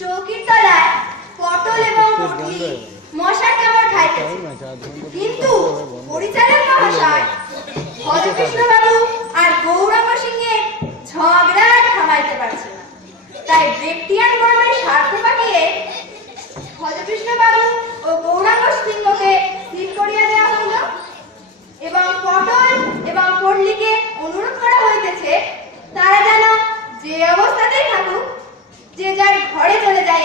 চৌকির তলায় পটল এবং পুটলি মশার কামড় খাইতেছে। কিন্তু পরিচালক মহাশয় হরকৃষ্ণ বাবু আর গৌরব সিংহের ঝগড়া থামাইতে পারছে তাই ব্যক্তিয়ান বর্মের স্বার্থ পাঠিয়ে হরকৃষ্ণ বাবু ও গৌরাঙ্গ সিংহকে স্থির করিয়া দেওয়া হইল এবং পটল এবং পল্লীকে অনুরোধ করা হইতেছে তারা যেন যে অবস্থাতেই থাকুক যে যার ঘরে চলে যায়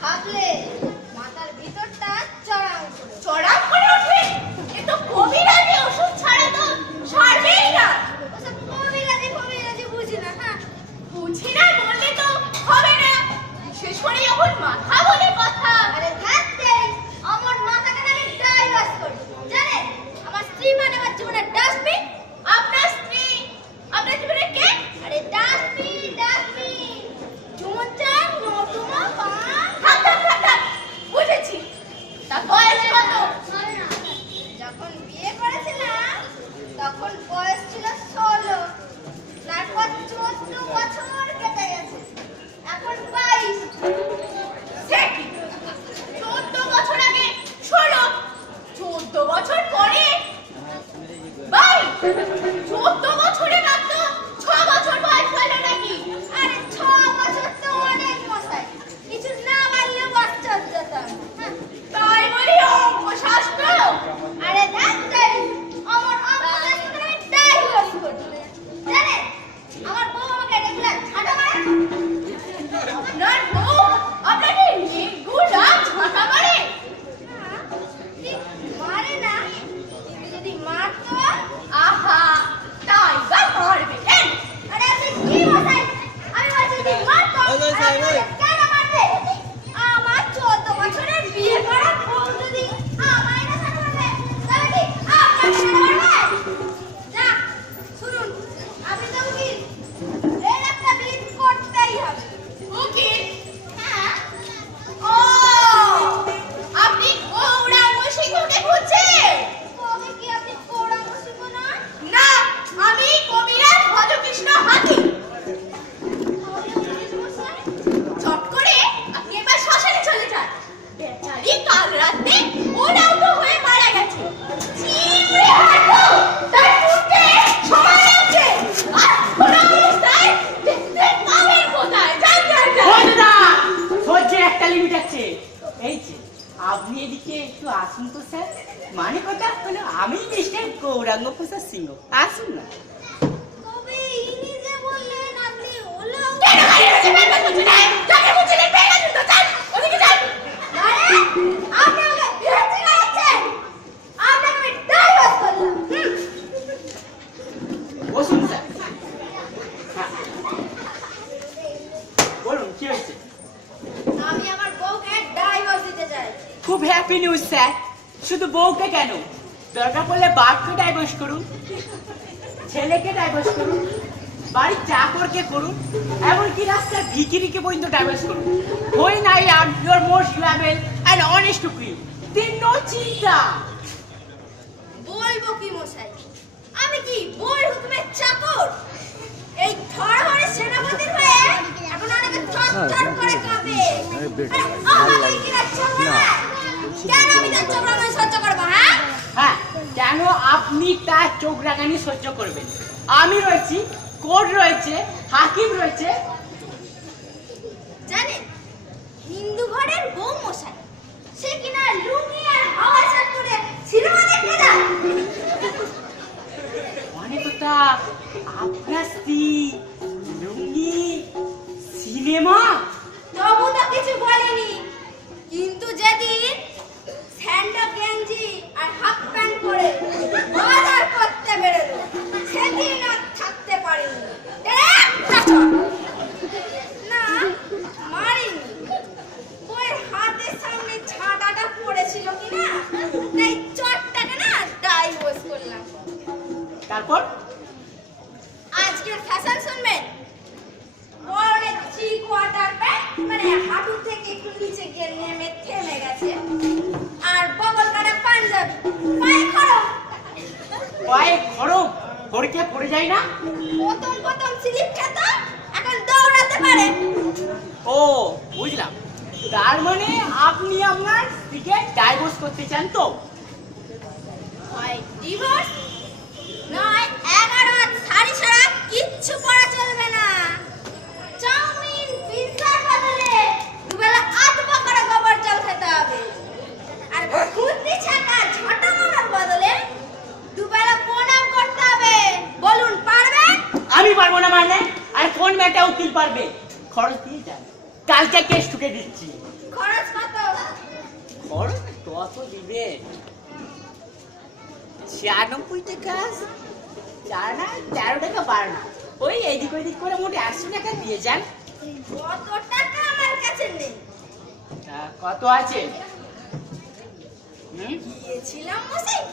好这 เลย যে এই যে আপনি এদিকে একটু আসুন তো স্যার। মানে কথা হলো আমি মিস্টার গৌরাঙ্গ প্রসাদ সিংহ। আসুন না। Thank you. খুব হ্যাপি নিউজ স্যার শুধু বউকে কেন? দরকার পড়লে বাপকে ডাইভোর্স করুন ছেলেকে ডাইভোর্স করুন বাড়ির চাকরকে করুন এমনকি রাস্তার ভিকিরিকে পর্যন্ত ডাইভোর্স করুন। হই নাই আর your most level and honest to clean তিন নো চিন্তা বলব কি মশাই? আমি কি বই হুকুমের চাকর? এই সেনাপতির হয়ে এখন অনেকে করে কাঁপে। কি না? কেন আমি তার চোখরাঙানি সহ্য করব হ্যাঁ? হ্যাঁ কেন আপনি তার চোখ রাগানি সহ্য করবেন? আমি রয়েছি কোর্ট রয়েছে হাকিম রয়েছে। জানেন হিন্দু ঘরের বউ মশাই সে কিনা লুঙ্গি আর হাওয়া শার্ট পরে সিনেমা দেখতে যায় মানে কথা আপনার স্ত্রী লুঙ্গি সিনেমা? তবু তো কিছু বলেনি। কিন্তু যেদিন গেঞ্জি আর হাফ প্যান্ট পরে বাজার করতে বেরোলো। সেদিন আর থাকতে পারিনি। না মারিনি। বইয়ের হাতের সামনে ঝাঁটাটা পড়েছিল কিনা তাই চটটাকে না ডাইভোর্স করলাম। তারপর? আজকের ফ্যাশন শুনবেন? পরনে থ্রি কোয়ার্টার প্যান্ট মানে হাঁটু থেকে একটু নিচে গিয়ে নেমে থেমে গেছে। আর বগল কাটা পাঞ্জাবি পায়ে খড়ম পায়ে খড়ম খড়কে পড়ে যায় না? প্রথম প্রথম স্লিপ খেত এখন দৌড়াতে পারে। ও বুঝলাম। তার মানে আপনি আপনার স্ত্রীকে ডাইভোর্স করতে চান তো? হয় ডিভোর্স নয় এগারো হাত শাড়ি ছাড়া কিচ্ছু পরা চলবে আমি পারব না মানে? আর কোন মেয়েটা উকিল পারবে? খরচ দিয়ে যান। কালকে কেস ঠুকে দিচ্ছি। খরচ কত? খরচ কত দিবে? ছিয়ানব্বই টাকা চার না তেরো টাকা বারো না। ওই এদিক ওইদিক করে মোটে আশি টাকা দিয়ে যান। কত টাকা আমার কাছে নেই? কত আছে? গিয়েছিলাম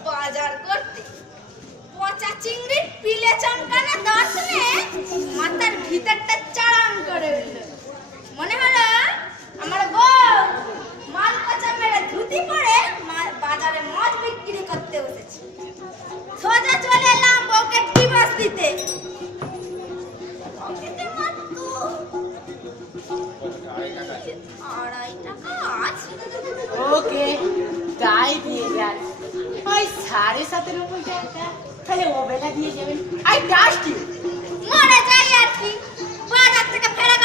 বাজার করতে। পচা চিংড়ির পিলে চমকানো দর্শনে মাথার ভিতরটা চাড়ান করে উঠল মনে হলো আমার বউ মাল পচা মেরে ধুতি পরে বাজারে মদ বিক্রি করতে বসেছে। সোজা চলে এলাম বউকে ডিভোর্স দিতে। ওকে, তাই দিয়ে যান ওই সাড়ে সতেরোব্বই টাকা তাহলে ও বেলা দিয়ে যাবেন আই ডাস্ট মরে যাই আর কি। বাজার থেকে ফেরা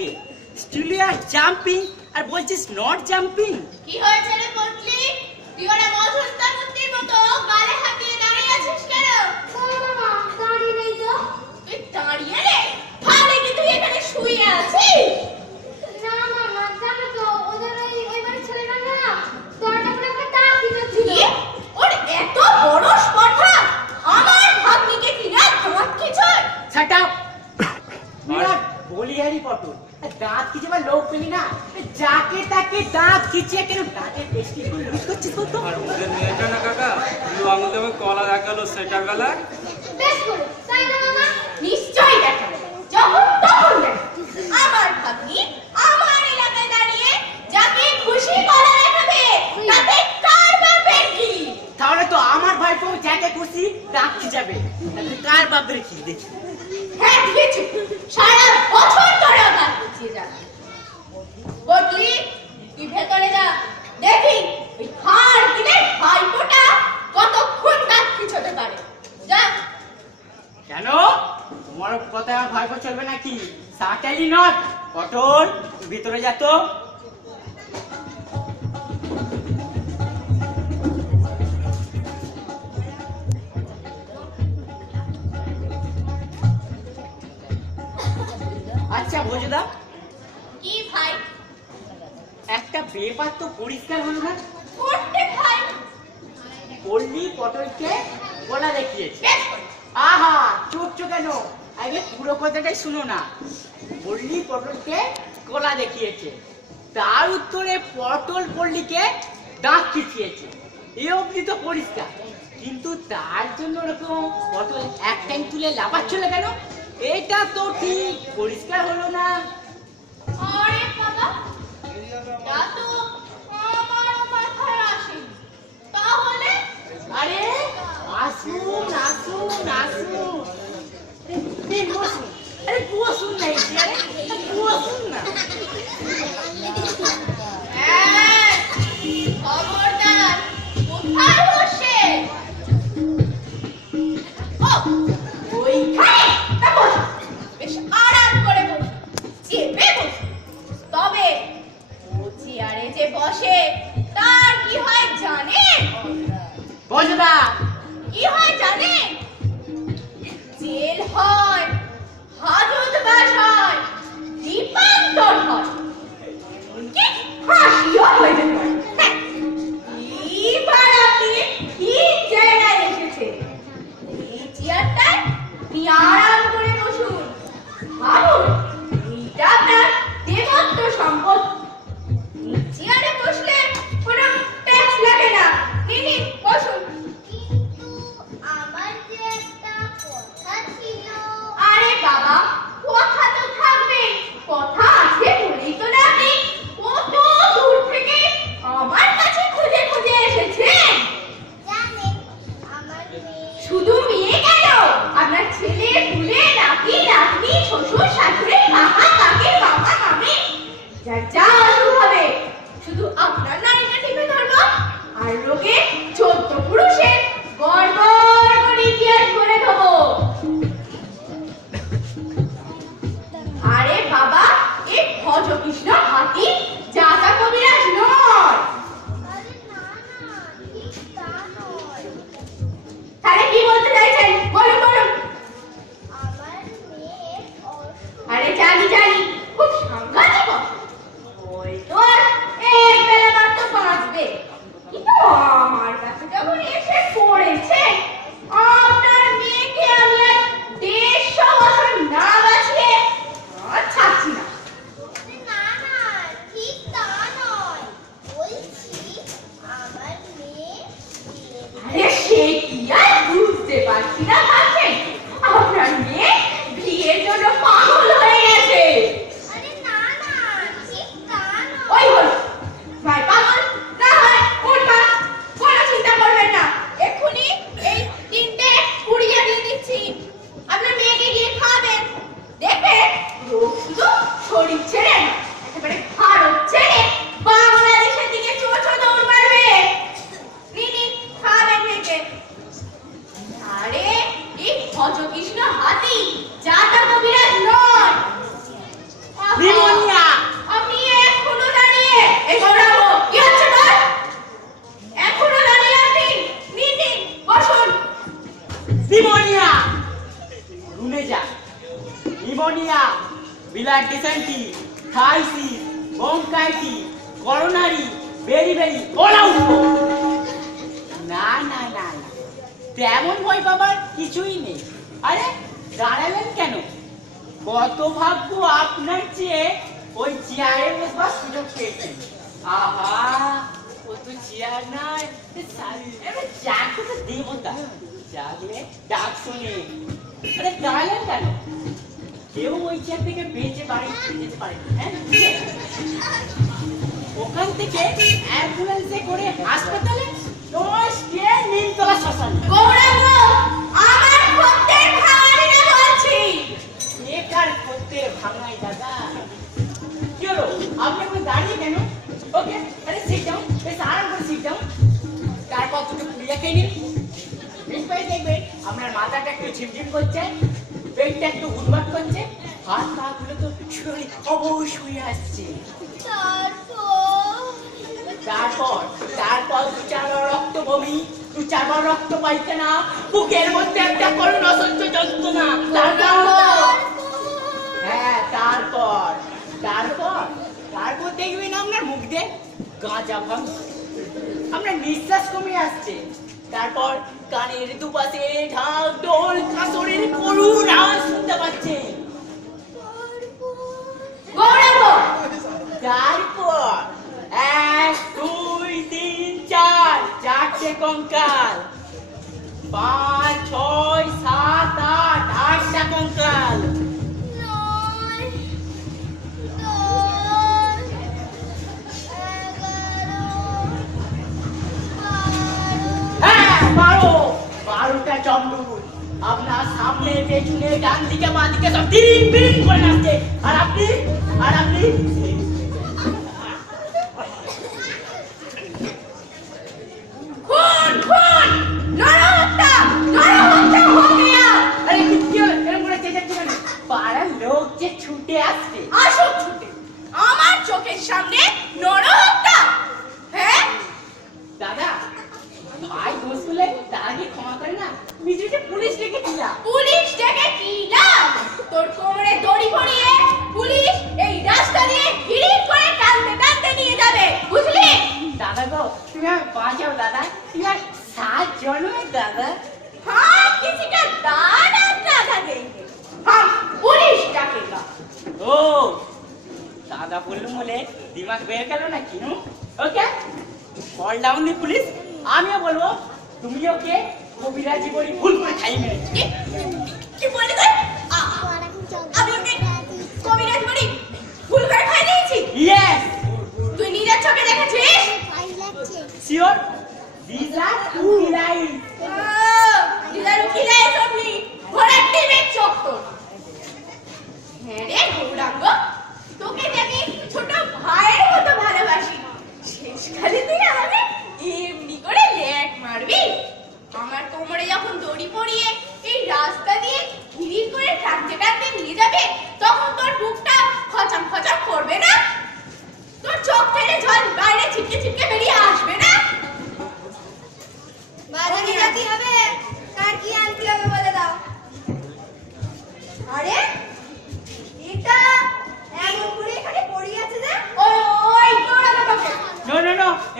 লাফাচ্ছিস না রে স্টিল জাম্পিং আর বলছিস নট জাম্পিং কি হয়েছে রে পটলি তুই ওরা মধুস্তার মূর্তির মতো গালে হাতিয়ে দাঁড়িয়ে আছিস কেন? মামা দাঁড়িয়ে নেই তো তুই দাঁড়িয়ে রে। তাহলে কি তুই এখানে শুয়ে আছিস? না মামা জানো তো ওদের ওই ওই বাড়ির ছেলেটা না? দরজা করে একটা তালা দিয়েছিল। ওর এত বড় স্পর্ধা? আমার ভাগ্নিকে কিনা দাঁত কিছু শাট বলিহারি পটল। দাঁত কি যাবার লোক পেলি না? যাকে তাকে দাঁত খিচিয়ে কেন দাঁতের পেস্টি করে লুজ করছিস বলতো? আর ওদের মেয়েটা না কাকা? দু আঙুল দিয়ে কলা দেখাল সেটা বেলা বেশ করে তাই না মামা? নিশ্চয়ই দেখাবে। যখন তখন আমার ভাগ্নি আমার এলাকায় দাঁড়িয়ে যাকে খুশি করা দেখাবে তাতে কার বাপের কি তাহলে তো আমার ভাইপো যাকে খুশি দাঁত খিচাবে। তাহলে কার বাপ রেখি দেখি হ্যাঁ দিয়েছি সারা বছর ধরে গান পিছিয়ে যাবে বদলি তুই ভেতরে যা দেখি ওই হার কিনে ভাইপোটা কতক্ষণ গান পিছোতে পারে যা কেন তোমার কথা আমার ভাইপো চলবে নাকি সাটালি নট পটল ভিতরে যা তো। আচ্ছা ভোজদা কি ভাই? একটা বেপার তো পরিষ্কার হলো না করতে ভাই? পল্লী পটলকে বলা দেখিয়েছে। আহা চুপ চুপ কেন? আগে পুরো কথাটাই শুনো না। পল্লী পটলকে গলা দেখিয়েছে। তার উত্তরে পটল পল্লীকে দাঁত খিচিয়েছে। এ অবধি তো পরিষ্কার। কিন্তু তার জন্য ওরকম পটল এক ট্যাঙ্ক তুলে লাফাচ্ছিল কেন? এটা তো ঠিক পরিষ্কার হলো না। আরে বাবা তা তো আমার মাথায় আসেনি। তাহলে? আরে আসুন আসুন আসুন। এই বসুন। আরে বসুন না এই বিলাট ডিসেন্টি থাইসি বঙ্কাইটি করোনারি, বেরি বেরি উঠবো না না না না। তেমন ভয় পাবার কিছুই নেই। আরে, দাঁড়ালেন কেন? কত ভাগ্য আপনার চেয়ে ওই চেয়ারে বসবার সুযোগ পেয়েছেন। আহা, ও তো চেয়ার এবার চাকু তো। দেবতা জাগলে ডাক শুনে। আরে, দাঁড়ালেন কেন? কেউ ওই চেয়ার থেকে বেঁচে বাড়ি যেতে পারে হ্যাঁ? ওখান থেকে অ্যাম্বুলেন্সে করে হাসপাতালে দশ কে নিমতলা শ্মশানে। গৌরাঙ্গ আমার না বলছি। ভাঙাই দাদা। কি হলো? আপনি এখন দাঁড়িয়ে কেন? ওকে আরে সিট ডাউন বেশ আরাম করে সিট ডাউন তারপর দুটো পুড়িয়া খেয়ে নিন। বেশ পাই দেখবে আপনার মাথাটা একটু ঝিমঝিম করছে। পেটটা একটু উঠবাট করছে, হাত পা গুলো তো শরীর অবশ্যই আসছে। তারপর তারপর দু চারবার রক্ত বমি, দু চারবার রক্ত পাইখানা বুকের মধ্যে একটা করুণ অসহ্য যন্ত্রণা। তারপর? হ্যাঁ তারপর তারপর তারপর দেখবেন আপনার মুখ দিয়ে গাঁজা ভাঙ আপনার নিঃশ্বাস কমে আসছে। তারপর কানের দুপাশে ঢাক ঢোল কাসরের করুণ আওয়াজ শুনতে পাচ্ছে। তারপর এক দুই তিন চার চারটে কঙ্কাল। পাঁচ বারোটা আপনার সামনে, পেছনে ডান দিকে বাঁ দিকে সব তিরিং বিরিং করে নাচছে। আর আপনি? আর আপনি? পাড়ার লোক যে ছুটে ছুটে। আমার চোখের সামনে নরহত্যা! হ্যাঁ? দাদা, ভাই দোষ করলে তারা কি ক্ষমা করে না? নিজেকে পুলিশ ডেকে দিলাম পুলিশ ডেকে দিলাম তোর কোমরে দড়ি পরিয়ে পুলিশ এই রাস্তা দিয়ে হিড়ি করে টানতে টানতে নিয়ে যাবে বুঝলি? দাদা গো তুমি আর বাঁচাও দাদা। তুমি আর সাত জন্মের দাদা। হ্যাঁ কিছুটা দাদা দাদা দেখবে হ্যাঁ পুলিশ ডাকে ও দাদা বললুম বলে দিমাগ বের গেল নাকি okay call down the police. আমিও বলব তুমি ওকে কবিরাজি বলি ভুল করে খাই মেরেছি। কি? কি বলে তুই আ- আমি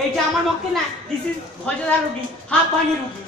এইটা আমার মক্কে না। দিস ইজ ভজদা রুগী হাফ পানি রুগী।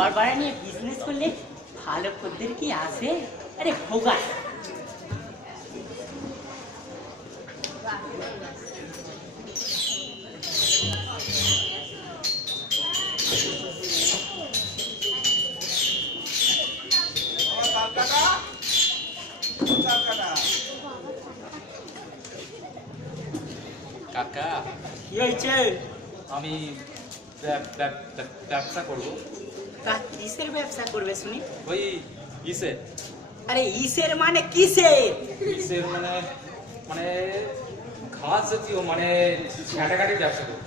ঘর ভাড়া নিয়ে বিজনেস করলে ভালো খদ্দের কি আসে আরে ভোগা। কাকা কি হয়েছে? আমি ব্যব- ব্যব- ব্যব- ব্যবসা করব। তা কিসের ব্যবসা করবে শুনি? ওই ইসে আরে ইসের মানে কিসের? ইসের মানে মানে ঘাস জাতীয় মানে ছাটাকাটির ব্যবসা করব।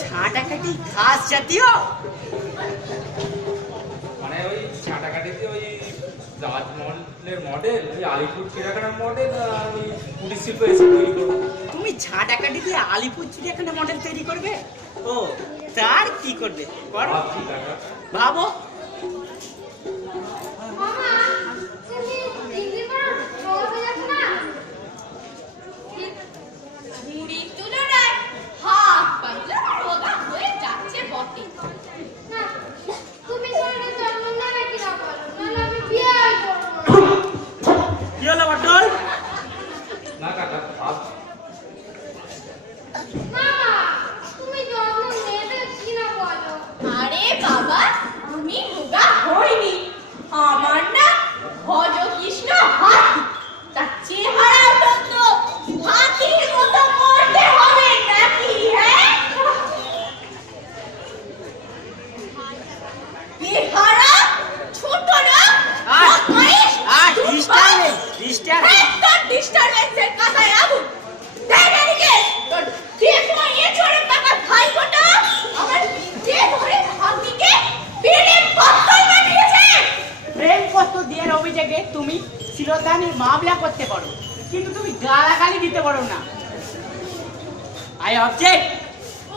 ছাটাকাটি ঘাস জাতীয়? মানে ওই ছাটাকাটিতে ওই রাজমহলের মডেল ওই আলিপুর চিড়িয়াখানার মডেল আর ওই কুটির শিল্প এসে তৈরি করব। তুমি ছাটাকাটি দিয়ে আলিপুর চিড়িয়াখানা মডেল তৈরি করবে? ও তার কি করবে? করো ভাবো মামা তুমি ডিগ্রি করো বড় হয়ে যাচ্ছে না মুড়ির তুলনায় হাত পাতলা রোগা হয়ে যাচ্ছে বটে না তুমি শরীরের যত্ন নেবে কি না বলো নাহলে আমি বিয়ে আর করব না। কি হলো বটল না কাকা ভাবছি মামা তুমি যত্ন নেবে কি না বলো আরে বাবা আমি রোগা হইনি আমার না ভজ কৃষ্ণ হাতি তার চেহারাটা তো হাতির মতো করতে হবে নাকি হ্যাঁ বেহারা ছোট না আর বদমাইশ, আর দুর্বল। ডিস্টার্বেন্স ডিস্টার্বেন্স একটা ডিস্টারবেন্সের কথায় আবু দেখ এদিকে তোর দেখো এ ছোড়ে টাকা ভাই গোটা আমার যে ধরে ভাগ্নিকে পেড়ে পাত্তর বানিয়েছে প্রেম পত্র দেওয়ার অভিযোগে তুমি শিরোধানের মামলা করতে পারো কিন্তু তুমি গালাগালি দিতে পারো না। আই অবজেক্ট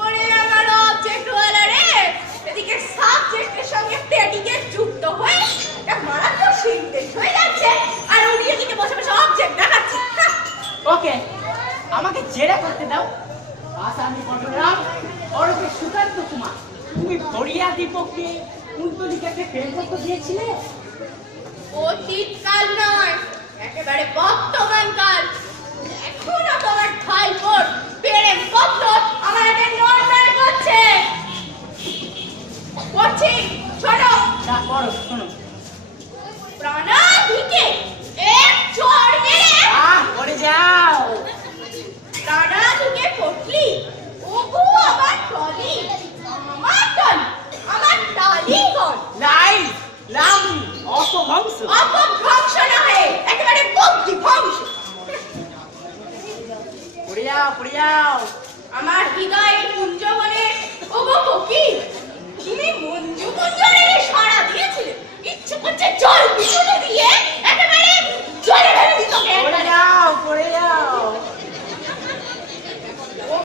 ওরে আমার অবজেক্ট ওয়ালা রে! এদিকে সাবজেক্টের সঙ্গে প্রেডিকেট যুক্ত হয়ে এটা মারাত্মক সিনটেন্স হয়ে যাচ্ছে আর উনি এদিকে বসে বসে অবজেক্ট দেখাচ্ছে। হ্যাঁ। ওকে আমাকে জেরা করতে দাও। আসামি পটরাম ওরফে সুকান্ত কুমার। তুমি ভরিয়া দীপককে কুন্তলিকে একটা প্রেম পত্র দিয়েছিলে। অতীতকাল নয় একেবারে বর্তমান কাল এখন তোমার ভাইপোর বোন প্রেম